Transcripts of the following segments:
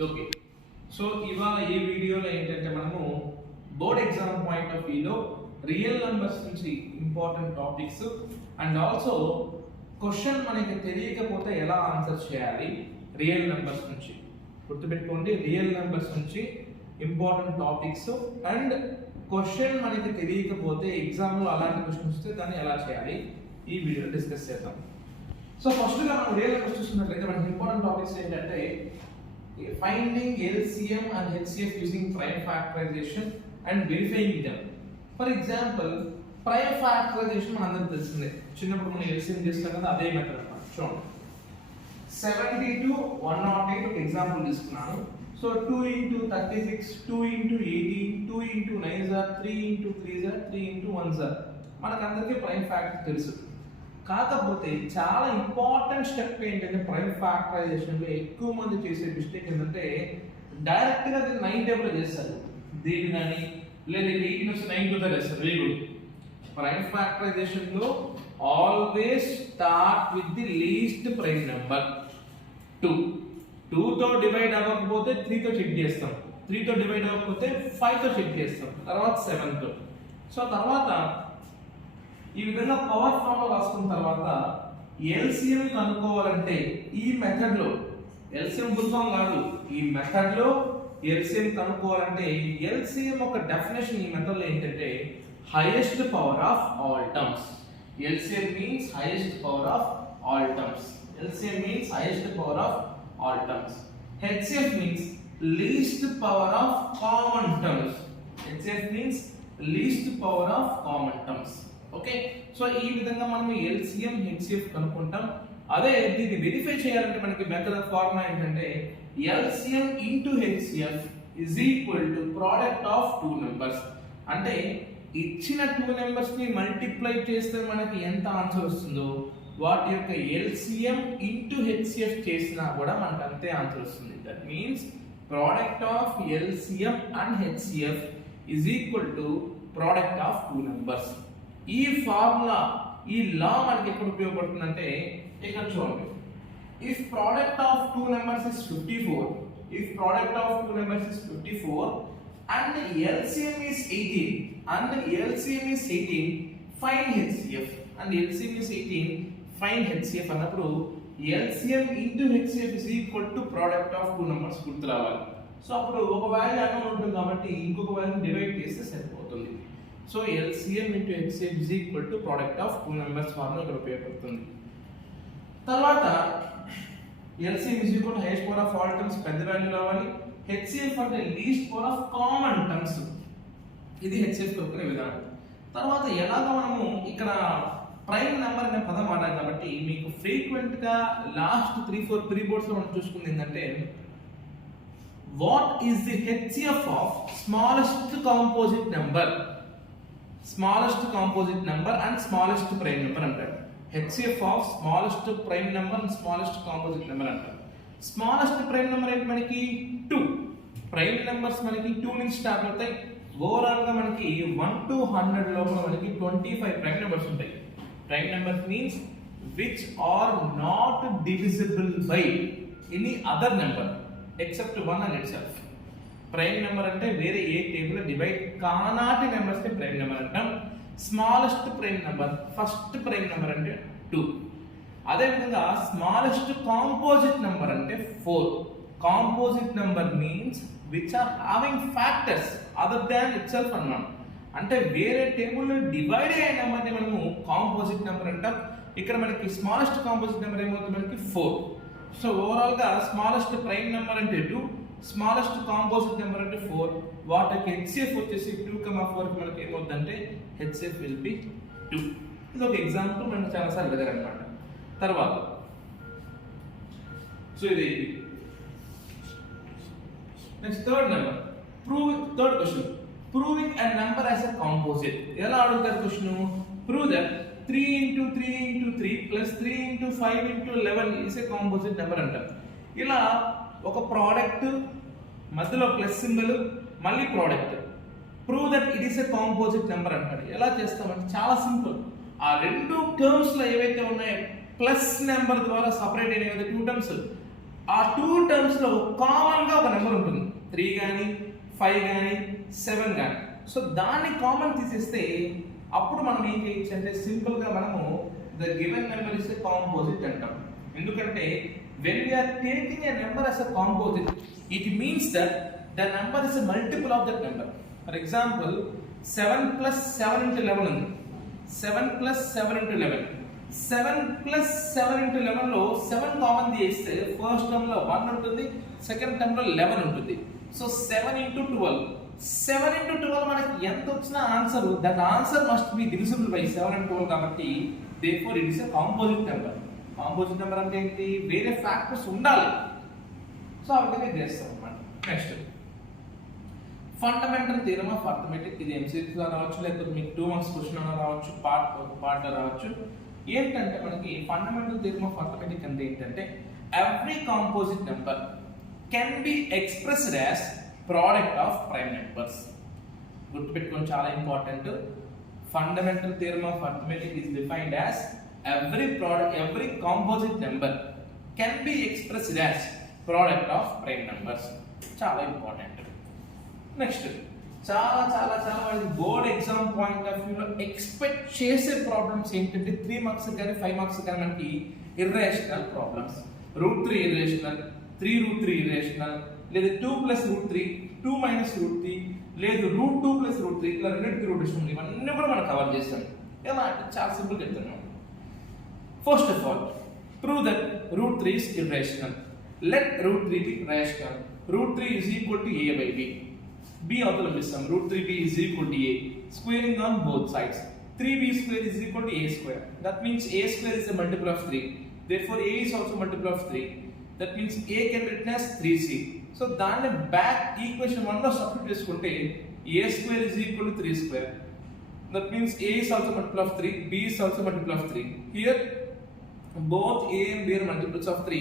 Okay, so ఇవాళ ఈ వీడియోలో ఏంటంటే మనము బోర్డ్ ఎగ్జామ్ పాయింట్ ఆఫ్ వ్యూలో రియల్ నెంబర్స్ నుంచి important topics and also question మనకి తెలియకపోతే ఎలా ఆన్సర్ చేయాలి రియల్ నెంబర్స్ నుంచి గుర్తుపెట్టుకోండి. రియల్ నెంబర్స్ నుంచి ఇంపార్టెంట్ టాపిక్స్ అండ్ క్వశ్చన్ మనకి తెలియకపోతే ఎగ్జామ్లో అలాంటి క్వశ్చన్ వస్తే దాన్ని ఎలా చేయాలి ఈ వీడియోలో డిస్కస్ చేద్దాం. సో ఫస్ట్గా మనం రియల్ నెంబర్స్ చూసుకున్నట్లయితే మనకి ఇంపార్టెంట్ టాపిక్స్ ఏంటంటే finding LCM and HCF using prime factorization and verifying them. For example, prime factorization మనందరికీ తెలిసిందే, చిన్నప్పుడు మనం LCM చేస్తాం కదా, అదే మెథడ్ అన్నమాట. చూడండి, 72 108 ఒక ఎగ్జాంపుల్ తీసుకున్నాను. So 2 into 36, 2 into 18, 2 into 9 are 3 into 3 are 3 into 1 are మనకందరికీ ప్రైమ్ ఫ్యాక్టర్ తెలుసు. కాకపోతే చాలా ఇంపార్టెంట్ స్టెప్ ఏంటంటే ప్రైమ్ ఫ్యాక్టరైజేషన్లో ఎక్కువ మంది చేసే మిస్టేక్ ఏంటంటే డైరెక్ట్గా అది 9 టేబుల్ చేస్తారు, దీన్ని కానీ లేదా 18 వచ్చి 9 టూ చేస్తారు. Very good. ప్రైమ్ ఫ్యాక్టరైజేషన్లో always start with the least prime number 2. 2తో డివైడ్ అవ్వకపోతే 3తో చెక్ చేస్తాం, 3తో డివైడ్ అవ్వకపోతే 5తో చెక్ చేస్తాం, తర్వాత 7తో. సో తర్వాత ఈ విధంగా పవర్ ఫామ్ లో రాసుకున్న తర్వాత ఎల్సిఎం కనుక్కోవాలంటే ఈ మెథడ్ లో, ఎల్సిఎం ఫుల్ ఫామ్ కాదు, ఈ మెథడ్ లో ఎల్సిఎం కనుక్కోవాలంటే ఎల్సిఎం ఒక డెఫినేషన్ ఈ మెథడ్ లో ఏంటంటే highest power of all terms. LCM means highest power of all terms. LCM means highest power of all terms. HCF means least power of common terms. HCF means least power of common terms. Okay, so ఈ విధంగా మనం LCM HCF కనుక్కుంటాం. అదే దీన్ని verify చేయాలంటే మనకి method of formula ఏంటంటే LCM into HCF is equal to product of 2 numbers. అంటే ఇచ్చిన 2 నెంబర్స్ ని మల్టిప్లై చేస్తే మనకి ఎంత ఆన్సర్ వస్తుందో వాటి యొక్క ఎల్సిఎం ఇంటూ హెచ్సిఎఫ్ చేసినా కూడా మనకు అంతే ఆన్సర్ వస్తుంది. That means product of LCM and HCF is equal to product of 2 numbers. ఈ ఫార్ములా, ఈ లా మనకి ఎక్కడ ఉపయోగపడుతుందంటే ఇక్కడ చూడండి, if product of 2 numbers is 54, if product of 2 numbers is 54 and LCM is 18 and LCM is 18, find HCF and LCM is 18, find HCF అన్నప్పుడు LCM into HCF is equal to product of 2 numbers గుర్తు రావాలి. So అప్పుడు ఒక value unknown ఉంటుంది కాబట్టి ఇంకొక value divide చేస్తే సరిపోతుంది. So LCM into HCF is equal to product of 2 numbers formula ఇక్కడ ఉపయోగపడుతుంది. తర్వాత LCM is equal to highest power of all terms, పెద్ద వాల్యూ రావాలి. HCF అంటే least power of common terms, ఇది HCF కనుక్కునే విధానం. తర్వాత ఎలాగ మనము ఇక్కడ ప్రైమ్ నెంబర్ అనే పదం వాడాం కాబట్టి మీకు ఫ్రీక్వెంట్ గా లాస్ట్ 3-4 ప్రీ బోర్డ్స్ లో మనం చూసుకుంది ఏంటంటే what is the HCF of smallest composite number, smallest composite number and smallest prime number అంటారు. HCF of smallest prime number and smallest composite number అంటారు. స్మాలెస్ట్ ప్రైమ్ నెంబర్ ఏంటి మనకి 2. Prime numbers మనకి 2 నుంచి స్టార్ట్ అవుతాయి. ఓవరాల్ గా మనకి 1 to 100 లోపల మనకి 25 ప్రైమ్ నెంబర్స్ ఉంటాయి. Prime numbers means which are not divisible by any other number except 1 and itself. Prime number అంటే వేరే ఏ టేబుల్ డివైడ్ కానాటి నెంబర్స్ ని ప్రైమ్ నెంబర్ అంటాం. Smallest prime number, first prime number అంటే 2. అదే విధంగా స్మాలెస్ట్ కాంపోజిట్ నెంబర్ అంటే 4. Composite number means which are having factors other than itself అన్నమాట. అంటే వేరే టేబుల్ డివైడ్ అయ్యే నెంబర్ ని మనము కాంపోజిట్ నెంబర్ అంటాం. ఇక్కడ మనకి స్మాలెస్ట్ కాంపోజిట్ నెంబర్ ఏమవుతుంది మనకి 4. సో ఓవరాల్ గా స్మాలెస్ట్ ప్రైమ్ నెంబర్ అంటే 2, స్మాలెస్ట్ కాంపోజిట్ నెంబర్ అంటే 4. వాటికి హెచ్సిఎఫ్ వచ్చేసి 2,4 కి మనకి ఏమవుతుందంటే హెచ్సిఎఫ్ విల్ బి 2. ఇది ఒక ఎగ్జాంపుల్ మనం చాలాసార్లు అడిగారు అనమాట. తర్వాత సో ఇది next third number, third question, proving a number as a composite. ఎలా అడుగుతారు question? Prove that 3 into 3 into 3 plus 3 into 5 into 11 is a composite number అంటారు. ఇలా ఒక ప్రోడక్ట్ మధ్యలో ప్లస్ సింబల్ మళ్ళీ product, prove that it is a composite number అంటాడు. ఎలా చేస్తామంటే చాలా సింపుల్. ఆ రెండు టర్మ్స్ లో ఏవైతే ఉన్నాయో ప్లస్ నెంబర్ ద్వారా సపరేట్ అయిన 2 టర్మ్స్ ఆ 2 టర్మ్స్ లో కామన్ గా ఒక నెంబర్ ఉంటుంది, 3 కానీ 5 కానీ 7 కానీ. సో దాన్ని కామన్ తీసేస్తే అప్పుడు మనం ఏం చేయొచ్చు అంటే సింపుల్ గా మనము the given number is a composite అంటాం. ఎందుకంటే when we are taking a number as a composite, it means that the number is a multiple of that number. For example, 7 plus 7 into 11 ఉంది. 7 plus 7 into 11. 7 plus 7 into 11 లో 7 common తీస్తే first term లో 1 ఉంటుంది, second term లో 11 ఉంటుంది. So 7 into 12. 7 into 12 మనకి ఎంత వచ్చినా answer, that answer must be divisible by 7 and 12 కాబట్టి therefore it is a composite number. Composite number అంటే ఏంటి? వేరే ఫ్యాక్టర్స్ ఉండాలి. సో అవన్నీ చేస్తాం అన్నమాట. Next fundamental theorem of arithmetic. ఇది ఎంసీక్యూ గా రావచ్చు, లేకపోతే మీకు 2 మార్క్స్ క్వశ్చన్ అలా రావచ్చు, పార్ట్ రావచ్చు. ఏంటంటే మనకి ఫండమెంటల్ థియరమ్ ఆఫ్ అర్థమెటిక్ అంటే ఏంటంటే every composite number can be expressed as product of prime numbers. గుర్తుపెట్టుకోండి, చాలా important. Fundamental theorem of arithmetic is defined as every composite number can be expressed as product of prime numbers. చాలా important. Next చాలా board exam point of వ్యూలో expect చేసే problems ఏంటంటే 3 marks కానీ 5 marks కానీ మనకి ఇర్రేషనల్ ప్రాబ్లమ్స్. √3 ఇర్రేషనల్, 3√3 ఇర్రేషనల్, లేదా 2 + √3, 2 - √3, లేదు √2 + √3, ఇలా రెండింటికి రూట్ ఇష్టం. ఇవన్నీ కూడా మనం కవర్ చేస్తాం. ఎలా అంటే చాలా సింపుల్ చెప్తున్నాం. First of all, prove that √3 is irrational. Let √3 be rational. √3 is equal to a by b. b అవతల మిస్తాం. √3b is equal to a. Squaring on both sides. 3b square is equal to a square. That means a square is a multiple of 3. Therefore a is also multiple of 3. That means a can be written as 3c. So దాన్ని back equation 1 లో substitute చేసుకుంటే a square is equal to 3 square. That means a is also multiple of 3, b is also multiple of 3. Here both a and b are multiples of 3.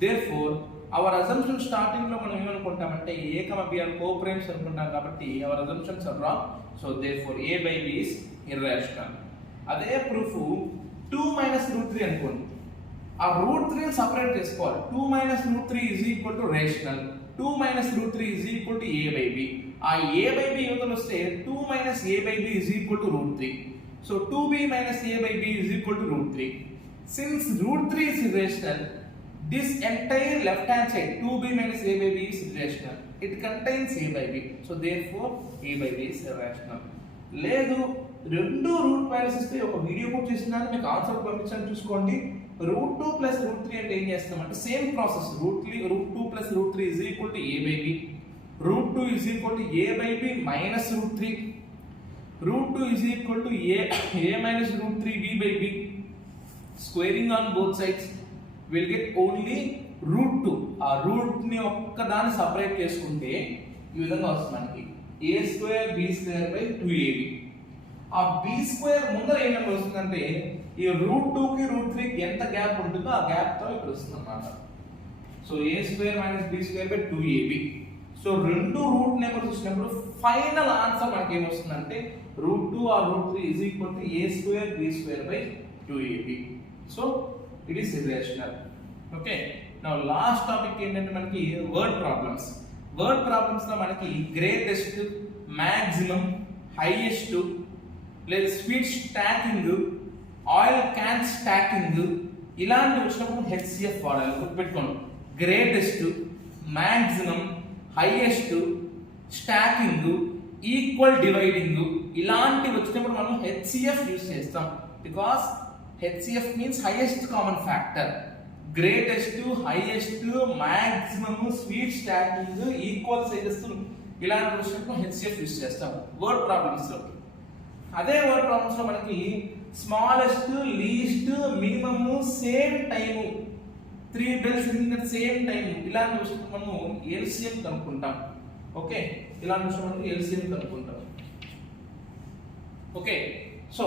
Therefore our assumption starting లో మనం ఏమనుకుంటామంటే a, b are co-primes అనుకుంటాం కాబట్టి our assumptions are wrong. So therefore a by b is irrational. అదే proof 2 - √3 అనుకోండి. ఆ √3 ని separate చేసుకోవాలి. 2 - √3 is equal to rational. 2 - √3 is equal to a by b. ఆ a by b యువతలు వస్తే 2 - a by b is equal to √3. So 2b - a by b is equal to √3. Since √3 is irrational, this entire left hand side 2b - a by b is irrational. It contains a by b. So therefore a by b is irrational. లేదు రెండు root values ఇస్తే ఒక video కూడా చేసినాను, మీకు answer పంపించాను చూసుకోండి. √2 + √3 అంటే ఏం చేస్తాం అంటే same process. √2 + √3 is equal to a by b. √2 is equal to a by b minus √3. √2 is equal to a minus √3b by b. Squaring on both sides will get only √2. ఆ route ని ఒక్కదాన్ని separate చేసుకుంటే ఈ విధంగా వస్తుంది మనకి a² b² 2ab. ఆ b² ముందర ఏం నెంబర్ వస్తుందంటే ఈ √2 కి √3 కి ఎంత గ్యాప్ ఉంటుందో ఆ గ్యాప్ తో ఇక్కడ వస్తుంది అన్నమాట. So a² - b² 2ab. So రెండు రూట్ నెంబర్స్ వచ్చినప్పుడు ఫైనల్ ఆన్సర్ మనకి ఏమొస్తుందంటే √2 or √3 is equal to a² b² 2ab. So it is irrational. Okay, now last topic ఏంటంటే మనకి వర్డ్ ప్రాబ్లమ్స్. వర్డ్ ప్రాబ్లమ్స్ లో మనకి గ్రేటెస్ట్, మాక్సిమం, హైయెస్ట్, లేదా speed stacking, oil can stacking ఇలాంటి వచ్చినప్పుడు హెచ్సిఎఫ్ వాడాలి. గుర్తుపెట్టుకోండి, greatest, maximum, highest, stacking, equal dividing ఇలాంటివి వచ్చినప్పుడు మనం హెచ్సిఎఫ్ యూస్ చేస్తాం. Because HCF means highest common factor. Greatest, highest, maximum, sweet stacking, equal sizes ఇలాంటి విషయంలో HCF యూస్ చేస్తాం వర్డ్ ప్రాబ్లమ్స్ లో. అదే వర్డ్ ప్రాబ్లమ్స్ లో మనకి smallest, least, minimum, same time, 3 bells in the same time ఇలాంటి విషయంలో మనము LCM కనుక్కుంటాం. ఓకే, ఇలాంటి విషయంలో మనం LCM కనుక్కుంటాం. ఓకే, సో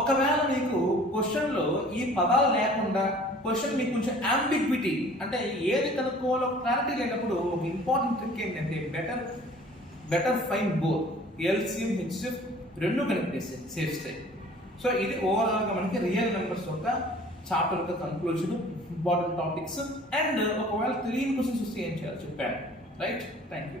ఒకవేళ మీకు క్వశ్చన్ లో ఈ పదాలు లేకుండా క్వశ్చన్ మీకు కొంచెం అంబిగ్విటీ అంటే ఏది కనుక్కోవాలో క్లారిటీ లేనప్పుడు ఒక ఇంపార్టెంట్ ట్రిక్ ఏంటంటే better find both LCM, HCF రెండు కనెక్ట్ చేస్తే సేవ్ స్టైల్. సో ఇది ఓవరాల్ గా మనకి రియల్ నెంబర్స్ యొక్క చాప్టర్ యొక్క కన్క్లూజన్, ఇంపార్టెంట్ టాపిక్స్, అండ్ ఒకవేళ తెలియని క్వశ్చన్స్ వస్తే ఏం చేయాలి చెప్పాను. Right, thank you.